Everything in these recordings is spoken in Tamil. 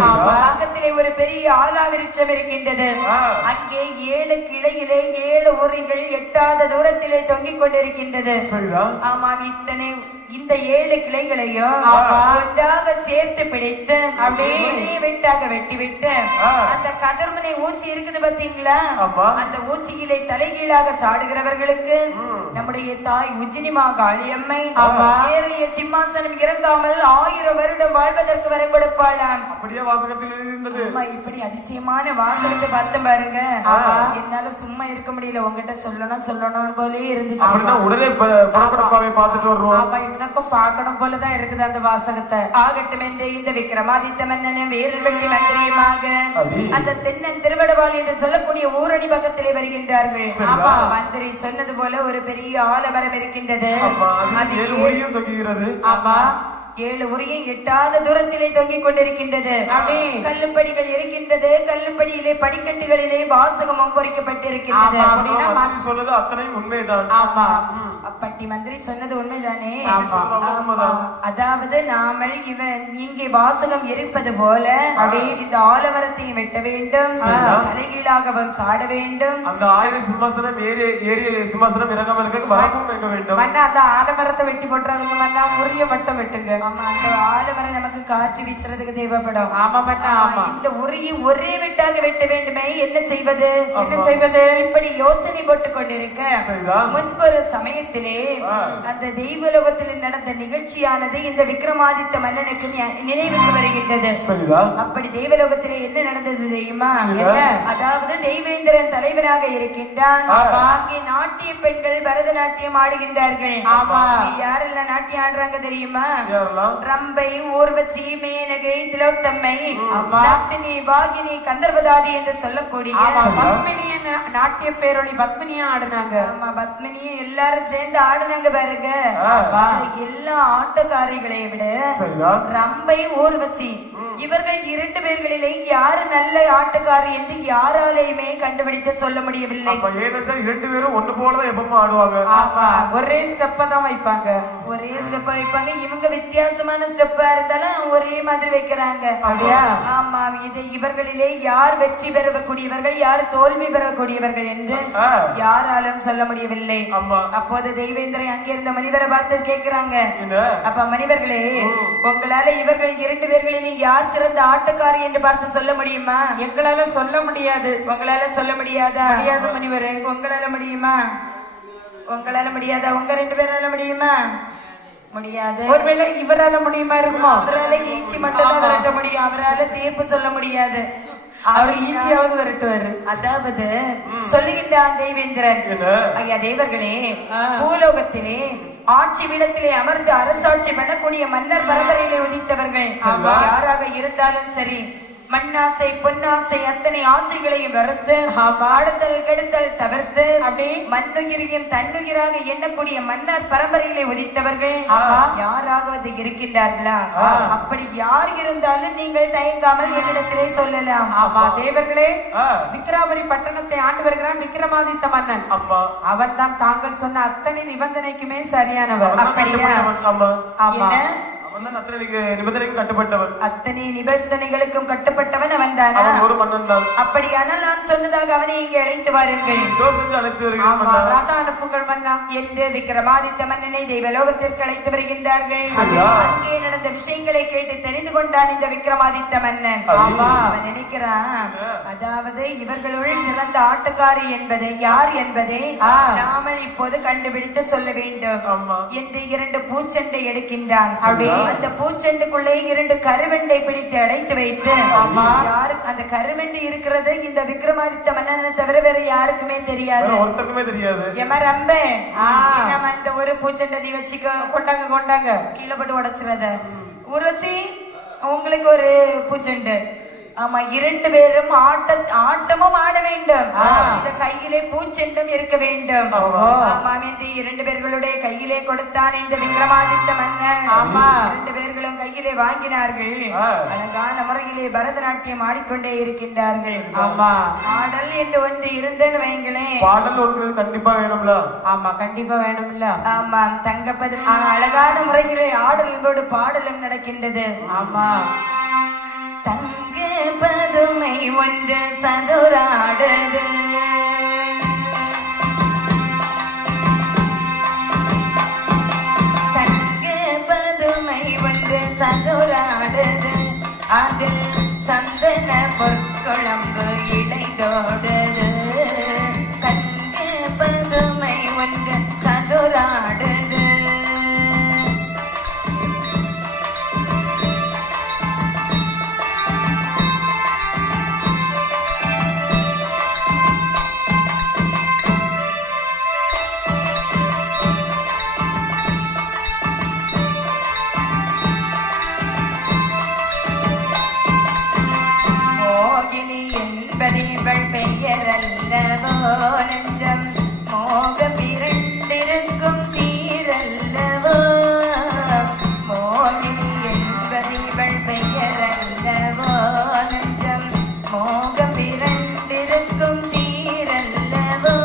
பக்கத்திலே ஒரு பெரிய ஆலா விருட்சம் இருக்கின்றது. அங்கே 7 கிளையிலே 7 உரிகள் எட்டாத தூரத்திலே தொங்கிக் கொண்டிருக்கின்றது. ஆமாம், இந்த 7 கிளைகளையும் ஒன்றாக சேர்த்து பிடித்து அப்படியே வெட்டாக வெட்டிவிட்டு அந்த கதிர்மனை ஊசி இருக்குது பாத்தீங்களா, அந்த ஊசியிலே தலைகீழாக சாடுகிறவர்களுக்கு நம்முடைய தாய் உஜ்ஜினிமா காளியம்மை ஏறிய சிம்மாசனம் இறங்காமல் 1000 வருடம் வாழ்வதற்கு வர கொடுப்பாளாம். அப்படியே வாசகத்தில் இருந்தது. இப்படி அதிசயமான வாசகத்தை பார்த்து பாருங்க. என்னால சும்மா இருக்க முடியல, உங்ககிட்ட சொல்லணும் போலே இருந்துச்சு. உடனே படப்படப்பாவை பார்த்துட்டு வருவோம். எனக்கும் பார்க்கணும் போலதான் இருக்குது அந்த வாசகத்தை. ஆகட்டும் என்று இந்த விக்ரமாதித்த மன்னனும் வேறு வெள்ளி மந்திரியுமாக அந்த தென்னன் திருவடவாள் என்று சொல்லக்கூடிய ஊரணி பக்கத்திலே வருகின்றார்கள். மந்திரி சொன்னது போல ஒரு பெரிய ஆலமரம் இருக்கின்றது. அது 7 உரியும் தொங்குகிறது. ஆமா, 7 உரியும் எட்டாத தூரத்திலே தொங்கிக் கொண்டிருக்கின்றது. கல்லுப்படிகள் இருக்கின்றது. கல்லுப்படியிலே படிக்கட்டுகளிலே வாசகமும் பொறிக்கப்பட்டிருக்கின்றது. சொன்னது அத்தனையும் உண்மைதான். ஆமா, பட்டி மந்திரி சொன்னது உண்மைதானே. அதாவது நாமல் இவன் இங்கே வாசகம் இருப்பது போல இந்த ஆலமரத்தையும் வெட்ட வேண்டும், தலைகீழாகவும் சாட வேண்டும். அந்த 1000 சிம்மாசனம் ஏறிய சிம்மாசனம் இறங்காம இருக்க வரப்பும் வைக்க வேண்டும். அந்த ஆலமரத்தை வெட்டி போட்டுறாங்க, உரிய மட்டும் வெட்டுங்க. ஆமா, அந்த ஆலமரம் நமக்கு காற்று வீசுறதுக்கு தேவைப்படும். ஆமா, இந்த உரிய ஒரே வெட்டாக வெட்ட வேண்டுமே, என்ன செய்வது? இப்படி யோசனை போட்டுக் கொண்டிருக்க முன்பொரு சமயத்திலே அந்த தெய்வலோகத்தில் நடந்த நிகழ்ச்சியானது இந்த விக்ரமாதித்த மன்னனுக்கு நினைவுக்கு வருகின்றது. அப்படி தெய்வலோகத்திலே என்ன நடந்தது தெரியுமா? அதாவது தெய்வேந்திரன் தலைவராக இருக்கின்றான். அங்கே நாட்டிய பெண்கள் பரதநாட்டியம் ஆடுகின்றார்கள். யாரெல்லாம் நாட்டியம் ஆடுறாங்க தெரியுமா? ரம்பை, ஊர்வசி, மேனகை, திலோத்தம்மை, நந்தினி, வாகினி, கந்தர்வதாதி என்று சொல்லக்கூடிய நாட்டிய பேரொழி பத்மினியா ஆடுனாங்க. ஆமா, பத்மினியை எல்லாரும் சேர்ந்து ஆடுனாங்க பாருங்க. எல்லா ஆட்டக்காரிகளை விட ரம்பை, ஊர்வசி இவர்கள் 2 பேர்களிலே யாரு நல்ல ஆட்டக்காரி என்று யாராலையுமே கண்டுபிடித்து சொல்ல முடியவில்லை. 2 பேரும் ஒண்ணு போலதான் எப்பவும் ஆடுவாங்க. ஒரே ஸ்டெப்ப தான் வைப்பாங்க. இவங்க வித்தியாசமான ஸ்டெப்பா இருந்தாலும் ஒரே மாதிரி வைக்கிறாங்க. ஆமா, இவர்களிலே யார் வெற்றி பெறக்கூடியவர்கள், யார் தோல்வி பெறக்கூடியவர்கள் என்று யாராலும் சொல்ல முடியவில்லை. அப்போது தெய்வேந்திரன் அங்கிருந்த மனிதரை பார்த்து கேட்கிறாங்க, அப்ப மனிதர்களே, உங்களால இவர்கள் 2 பேர்களிலே யார் சிறந்த ஆட்டக்காரி என்று பார்த்து சொல்ல முடியுமா? எங்களால சொல்ல முடியாது. உங்களால சொல்ல முடியாதா? முடியாது மணிவரே. உங்களால முடியுமா? உங்களால முடியாதா? உங்க 2 பேரால முடியுமா? முடியாது. ஒருவேளை இவரால முடியுமா இருக்குமோ? அவரால ஈச்சி மட்டும் தான் விரட்ட முடியும், அவரால தீர்ப்பு சொல்ல முடியாது. அவர் ஈச்சியாவது விரட்டுவாரு. அதாவது சொல்லுகின்றான் தெய்வேந்திரன், ஐயா தேவர்களே, பூலோகத்திலே ஆட்சி பீடத்திலே அமர்ந்து அரசாட்சி பண்ணக்கூடிய மன்னர் பரம்பரையிலே உதித்தவர்கள் யாராக இருந்தாலும் சரி, மண்ணாசை பொன்னாசை அத்தனை ஆசைகளையும் வறுத்து ஆடுதல் கெடுத்தல் தவிர்த்து மண்ணுயிரையும் தன்னுயிராக எண்ணக்கூடிய மன்னர் பரம்பரையிலே உதித்தவர்கள் யாராவது இருக்கின்றார்களா? அப்படி யார் இருந்தாலும் நீங்கள் தயங்காமல் என்னிடத்திலே சொல்லலாம். தேவர்களே, விக்ரமாதிரி பட்டணத்தை ஆண்டு வருகிறான் விக்ரமாதித்த மன்னன். அவன் தான் தாங்கள் சொன்ன அத்தனை நிபந்தனைக்குமே சரியானவர். அப்படியா? அத்தனை நிபந்தனைகளுக்கும் கட்டுப்பட்டவன் அவன் தானா? அப்படியானால் நான் சொன்னதாக அவனை இங்கே அழைத்து வாருங்கள் என்று விக்ரமாதித்த மன்னனை தெய்வலோகத்திற்கு அழைத்து வருகின்றார்கள். அங்கே நடந்த விஷயங்களை கேட்டு தெரிந்து கொண்டான் இந்த விக்ரமாதித்த மன்னன். அவன் நினைக்கிறான், அதாவது இவர்களுள் சிறந்த ஆட்டக்காரி என்பதை யார் என்பதை நாமல் இப்போது கண்டுபிடித்து சொல்ல வேண்டும் என்று 2 பூச்செண்டை எடுக்கின்றான். அந்த பூச்செண்டுக்குள்ளே 2 கருவெண்டை பிடித்து அடைத்து வைத்து, அந்த கருவெண்டு இருக்கிறது இந்த விக்ரமாதித்த மன்னனை தவிர வேற யாருக்குமே தெரியாது. ரம்பே, நம்ம இந்த ஒரு பூச்செண்டை நீ வச்சுக்கோ. கொண்டாங்க கீழே போட்டு உடைச்சுறத. ஊர்வசி, உங்களுக்கு ஒரு பூச்செண்டு. ஆமா, 2 பேரும் ஆட்டமும் ஆட வேண்டும். இந்த கையிலே பூச்செண்டும் இருக்க வேண்டும். ஆமா, என்று 2 பேர்களுடைய கையிலே கொடுத்தான் இந்த விக்ரமாதித்த மன்னன். 2 பேர்களும் கையிலே வாங்கினார்கள். அழகான முறையிலே பரதநாட்டியம் ஆடிக்கொண்டே இருக்கின்றார்கள். ஆடல் என்று ஒன்று இருந்தேன்னு வைங்களேன், பாடல் ஒன்று கண்டிப்பா வேணும்ல. ஆமா, கண்டிப்பா வேணும்ல. ஆமா, தங்கப்பது அழகான முறையிலே ஆடலோடு பாடலும் நடக்கின்றது. ஆமா, தங்க ஒன்று சதுராடுது. தங்க பதுமை ஒன்று சதுராடுது. அதில் சந்தன பொற்குழம்பு இணைந்தோடுது. தங்க பதுமை ஒன்று சதுராடுது. என்பதிவள் பெயரல்லவோ நெஞ்சம் மோகம் இரண்டிருக்கும் சீரல்லவோ. மோகினி என்பதிவள் பெயரல்லவோ நெஞ்சம் மோகம் இரண்டிருக்கும் சீரல்லவோ.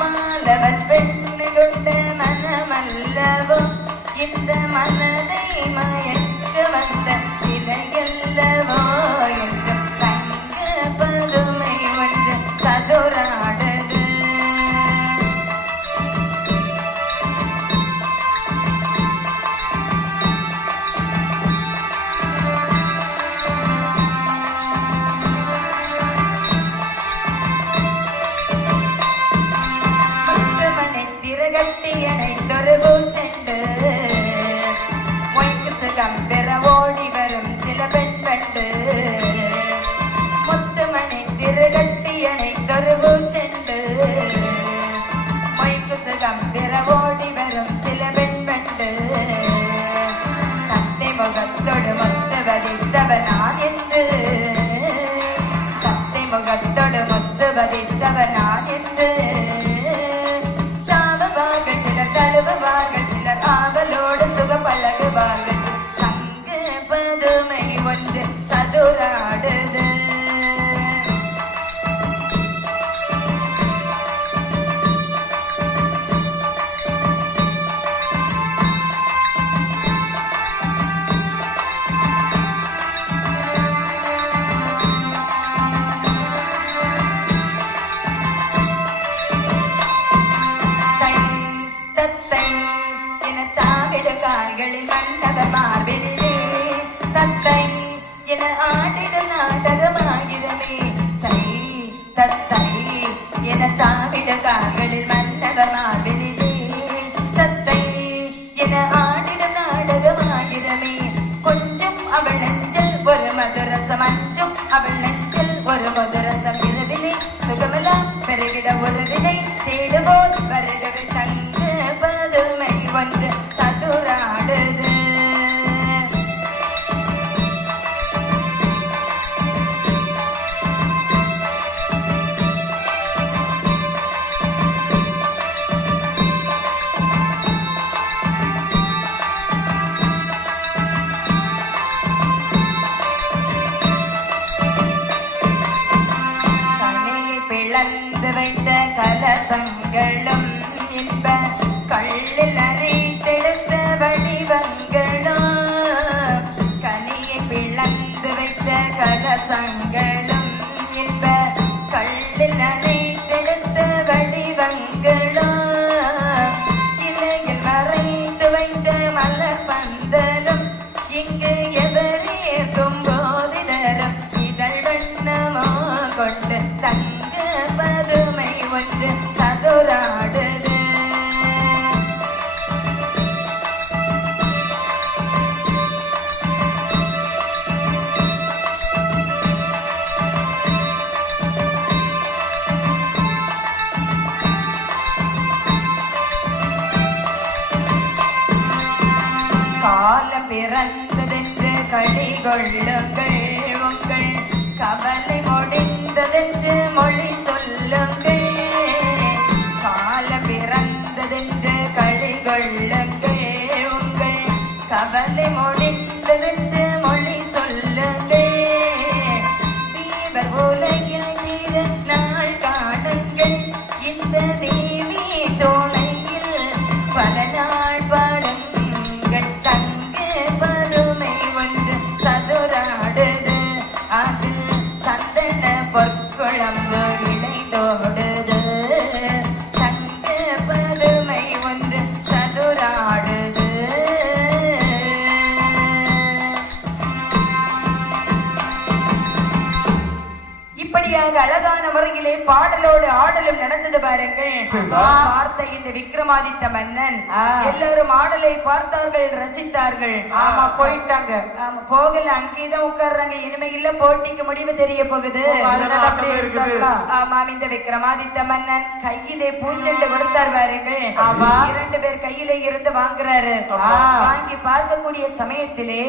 மாலவன் பெண்ணு கொண்ட மனமல்லவோ இந்த மனதை மயக்க வந்த சிலையல்லவோ என்று பதுமை ஒன்று சதுராடுது. முத்துமணி திரகட்டி அணைத்தொரு பூச்செண்டு மொய்க்கு சுகம் பெற ஓடி வரும் சில பெண் பண்டு. முத்துமணி திருகட்டி அணைத்தொரு பூச்செண்டு மொய்க்கு சுகம் பெற ஓடி வரும் சில பெண் பண்டு. சத்தை முகத்தோடு முத்து வதித்தவ நான் என்று. சத்தை முகத்தோடு முத்து வதித்தவ நான் என்று. சாவுவார்கள் சிலர் தழுவுவார்கள் சிலர் ஆவலோடு சுக பழகுவார்கள். தங்க பதுமை ஒன்று சதுராடுது. கால்களில் மண்டப மார்பிலே தத்தை என ஆடிட நாடகமாகிறமே. தை தத்தை என தாவிட கால்களில் மண்டப மார்பிலே தத்தை என ஆடிட நாடகமாகிறமே. கொஞ்சம் அவள் நெஞ்சில் ஒரு மதுரசம் அஞ்சும் அவள் நெஞ்சில் ஒரு மதுரசம் இரவிலே சுகமெல்லாம் பெருகிட ஒரு வினை தேடுவோர் வருடவே. தங்க பதுமை ஒன்று சதுராடுது. கனியை பிளந்து வைத்த கலசங்களும் இன்ப கள்ளில் அரைத்தெடுத்த வடிவங்களும். கனியை பிளந்து வைத்த கலசங்களும் இன்ப கள்ளில் அரைத்தெடுத்த வடிவங்களும். இலையில் மறைத்து வைத்த மலர் பந்தலும் இங்கு எவரே தும்போதிடரும் இதழ் வண்ணமோ கொண்டு. தங்க பதுமை ஒன்று சதுராடுது. காலம் பிறந்ததென்று களி கொள்ளுங்கள். உங்கள் கவலை முடிந்ததென்று மொழி சொல்லுங்கள். காலம் பிறந்ததென்று களி கொள்ளுங்கள். உங்கள் கவலை முடிந்ததென்று மொழி சொல்லுங்கள். தீவர் உலகில் தீர நாள் காணுங்கள். இந்த தேவி துணையில் பல நாள் பாடுங்கள். தங்க பதுமை ஒன்று சதுராடுது. அதில் இப்படியாக அழகான முறையிலே பாடலோடு ஆடலும் நடந்தது பாருங்கள். பார்த்த இந்த விக்ரமாதித்த மன்னன் எல்லாரும் ஆடலை பார்த்தார்கள், ரசித்தார்கள். ஆமா, போயிட்டாங்க. ஆமா, போகல, அங்கேதான் உட்கார்றாங்க. இனிமே இல்ல, போட்டிக்கு முடிவு தெரிய போகுது. அதனால அப்படியே இருக்காங்களா? ஆமாம், இந்த விக்ரமாதித்த மன்னன் கையிலே பூச்செண்டு கொடுத்தார் பாருங்கள். இரண்டு பேர் கையிலே இருந்து வாங்குறாரு. வாங்கி பார்க்கக்கூடிய சமயத்திலே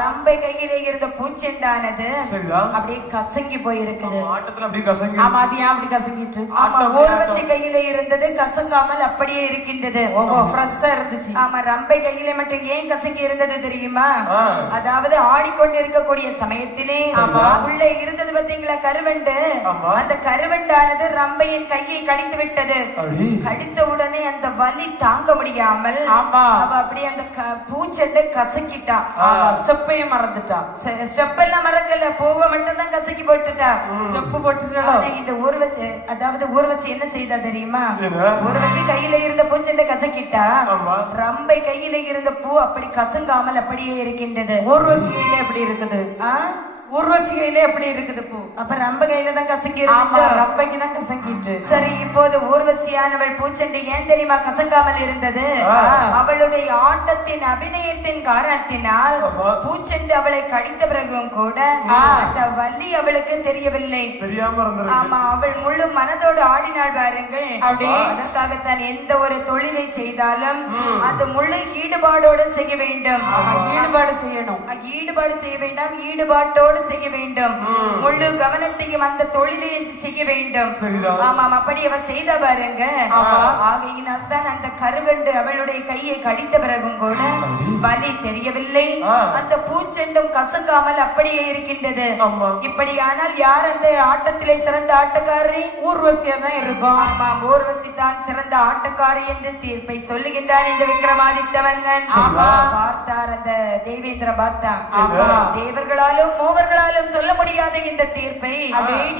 ரம்பை கையிலே இருந்த பூச்செண்டானது அப்படியே கசங்கி போயிருக்குது. ஆட்டத்துல அப்படியே கசங்கி. ஆமா, அது ஏன் அப்படி கசங்கிட்டு? ஆமா, ஊர்வசி கையிலே இருந்தது கசங்காமல் அப்படியே இருக்கின்றது. ஃப்ரெஷ்ஷா இருந்துச்சு. ஆமா, ரம்பை கையில மட்டும் ஏன் கசங்கி இருந்தது தெரியுமா? அதாவது ஆடிக்கொண்டு இருக்கக்கூடிய சமயத்திலே உள்ள இருந்தது பாத்தீங்களா கருவண்டு. அந்த கருவண்டானது ரம்பையின் கையை கடித்து விட்டது. கடித்த உடனே அந்த வலி தாங்க முடியாமல் அவ அப்படியே அந்த பூச்செண்டை கசக்கிட்டா. ஸ்டெப்பையும் மறந்துட்டா. ஸ்டெப் எல்லாம் மறக்கல, பூவை மட்டும் தான் கசக்கி போட்டுட்டா. ஸ்டெப் போட்டுட்டா. இந்த ஊர்வசி, அதாவது ஊர்வசி என்ன செய்தா தெரியுமா? ஊர்வசி கையில இருந்த பூச்செண்டை கசக்கிட்டா. ரம்பை கையில இருந்த பூ அப்படி கசங்காமல் அப்படியே இருக்கின்றது. ஊர்வசி கையில எப்படி இருக்குது? ஊர்வசி கையில எப்படி இருக்குது பூ? அப்ப ரம்ப கையில தான் கசங்கி இருந்துச்சு. ரம்பைக்கு தான் கசங்கிட்டு. சரி, இப்போது ஊர்வசியானவள் பூச்செண்டு ஏன் தெரியுமா கசங்காமல் இருந்தது? அவளுடைய ஆட்டத்தின் அபிநயத்தின் காரணத்தினால் பூச்செண்டு அவளை கடித்த பிறகும் கூட அந்த வலி அவளுக்கு தெரியவில்லை. ஆமா, அவள் முழு மனதோடு ஆடினாள் பாருங்கள். அதற்காகத்தான் எந்த ஒரு தொழிலை செய்தாலும் அது முழு ஈடுபாடோடு செய்ய வேண்டும். ஈடுபாடு செய்யணும். ஈடுபாடு செய்ய வேண்டாம், ஈடுபாட்டோடு செய்ய வேண்டும். முழு கவனத்தையும் அந்த தொழிலை செய்ய வேண்டும். ஆமாம், அப்படி அவ செய்த பாருங்க. ஆகையினால் தான் அந்த கருவண்டு அவளுடைய கையை கடித்த பிறகும் கூட வலி தெரியவில்லை. அந்த பூச்செண்டும் கசங்காமல் அப்படியே இருக்கின்றது. இப்படியானால் யார் அந்த ஆட்டத்திலே சிறந்த ஆட்டக்காரி? ஊர்வசியா தான் இருக்கும். ஆமாம், ஊர்வசி தான் சிறந்த ஆட்டக்காரி என்று தீர்ப்பை சொல்லுகின்றான் இந்த விக்ரமாதித்த மன்னன். பார்த்தார் அந்த தேவேந்திர பார்த்தான். தேவர்களாலும் மூவர்களாலும் சொல்ல முடியாத இந்த தீர்ப்பை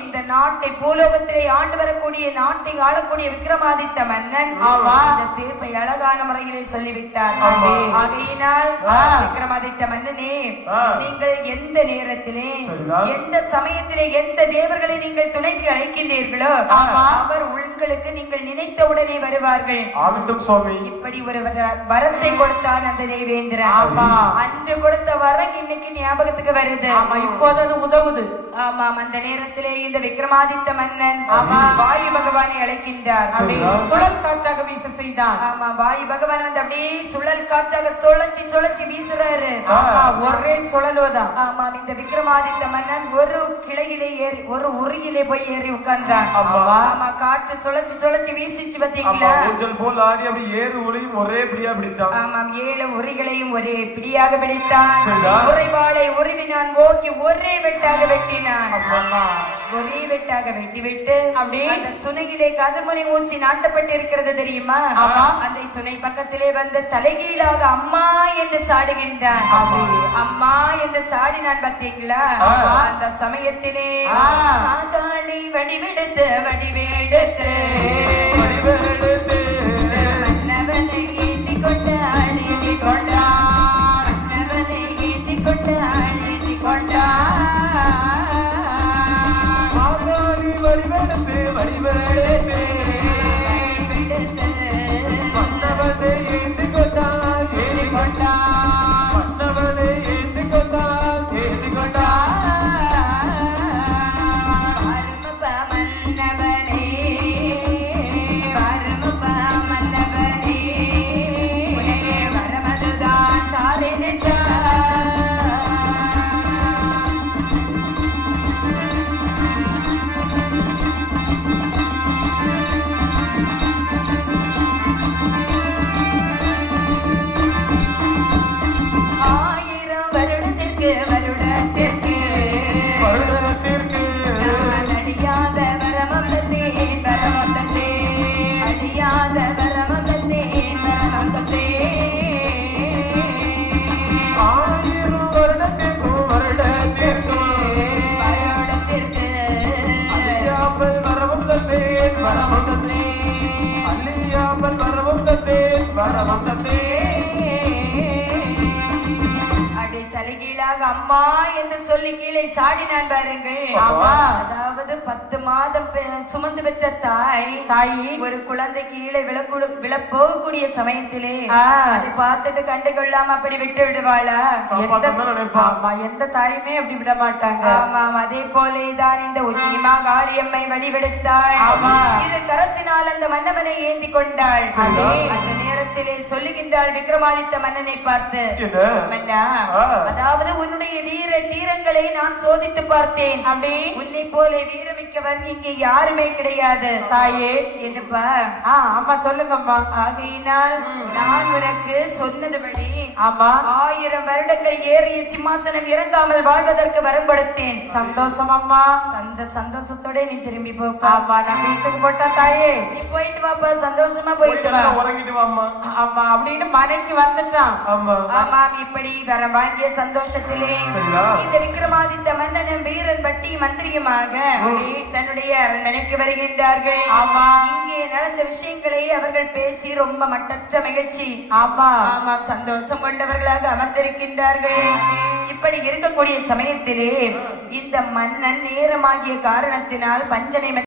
இந்த நாட்டை பூலோகத்திலே ஆண்டு வரக்கூடிய நாட்டை ஆளக்கூடிய விக்ரமாதித்த மன்னன் இந்த தீர்ப்பை அழகான முறையிலே சொல்லிவிட்டார். ஆகையினால் விக்ரமாதித்த மன்னனே, நீங்கள் எந்த நேரத்திலே, எந்த சமயத்திலே, எந்த தேவர்களை நீங்கள் துணைக்கு அழைக்கின்றீர்களோ அவர் உங்களுக்கு நீங்கள் நினைத்தவுடனே வருவார்கள். இப்படி ஒரு வரத்தை கொடுத்தார் அந்த தேவேந்திரன். அன்று கொடுத்த வரம் இன்னைக்கு ஞாபகத்துக்கு வருது. இப்போது அது உதவுது. ஆமாம், அந்த நேரத்திலே இந்த விக்ரமாதித்த மன்னன் வாயு பகவானை அழைக்கின்றார். சுழல் காற்றாக வீச செய்தான். ஆமா, வாயு பகவான் வந்து அப்படியே சுழல் காற்றாக சுழற்சி சுழற்சி வீசுறாரு. ஒரே சுழல்வதான். ஆமாம், இந்த விக்ரமாதித்த மன்னன் ஒரு கிளையிலே ஏறி, ஒரு உருகிலே போய் ஏறி உட்கார்ந்தான். ஆமா, காற்று சுழற்சி சுழற்சி வீசிச்சு பாத்தீங்களா? போல் ஆடி அப்படி ஏறு உரையும் ஒரே பிடியா பிடித்தான். ஆமாம், 7 உரிகளையும் ஒரே பிடியாக பிடித்தான். உரைவாளை உருவினான், ஓங்கி ஒரே வெட்டாக வெட்டினான். ஒரே வெட்டாக வெட்டிவிட்டு அப்படியே அந்த சுனையிலே கதிர்முனை ஊசி நாட்டப்பட்டு இருக்கிறது தெரியுமா? அந்த சுனை பக்கத்திலே வந்து தலைகீழாக அம்மா என்று சாடுகின்றான். அம்மா என்று சாடினான் பார்த்தீங்களா? அந்த சமயத்திலே ஆதாளி வடிவெடுத்து வடிவெடுத்து மன்னவனை ஏந்தி கொண்டு அழுதி கொண்டான். மன்னவனை ஏந்தி கொண்டு அழுதி கொண்டான். பரம அம்மா என்று சொல்லி கீழே சாடினான் பாருங்கள். ஆமா. அதாவது 10 மாதம் சுமந்து பெற்ற தாய் ஒரு குழந்தை கீழே விழப்போகக்கூடிய சமயத்திலே அதை பார்த்துட்டு கண்டு கொள்ளாம அப்படி விட்டு விடுவாளா? எந்த தாயுமே அப்படி விட மாட்டாங்க. ஆமாம், அதே போலேதான் இந்த உச்சிமா காளியம்மை வழிவெடுத்தாள். இரு கரத்தினால் அந்த மன்னவனை ஏந்தி கொண்டாள். அந்த நேரத்திலே சொல்லுகின்றாள் விக்ரமாதித்த மன்னனை பார்த்து, மன்னா, அதாவது உன்னுடைய வீர தீரங்களை நான் சோதித்து பார்த்தேன். அப்படி உன்னை போல வீரமிக்கவர் இங்கே யாருமே கிடையாது தாயே. என்னப்பா? ஆமா சொல்லுங்கம்மா. ஆகையினால் நான் உனக்கு சொன்னது வழி. ஆமா, 1000 வருடங்கள் ஏறிய சிம்மாசனம் இறங்காமல் வாழ்வதற்கு வரம் கொடுத்தேன். சந்தோஷம் அம்மா. சந்தோஷத்தோட நீ திரும்பி போப்பா. ஆமா, நான் வீட்டுக்கு போட்டா தாயே. நீ போயிட்டு வாப்பா, சந்தோஷமா போயிட்டு வா. ஆமா அப்படின்னு மனைக்கு வந்துட்டான். ஆமாம், இப்படி வரம் வாங்கிய சந்தோஷத்திலே இந்த விக்ரமாதித்த மன்னனும் வீரன் பட்டி மந்திரியுமாக தன்னுடைய அரண்மனைக்கு வருகின்றார்கள். ஆமா, இங்கே நடந்த விஷயங்களை அவர்கள் பேசி ரொம்ப மட்டற்ற மகிழ்ச்சி, ஆமா ஆமாம் சந்தோஷம் கொண்டவர்களாக அமர்ந்திருக்கின்றார்கள். இப்படி இருக்கக்கூடிய சமயத்திலே இந்த மன்னன் நேரமாகிய காரணத்தினால் பஞ்சனை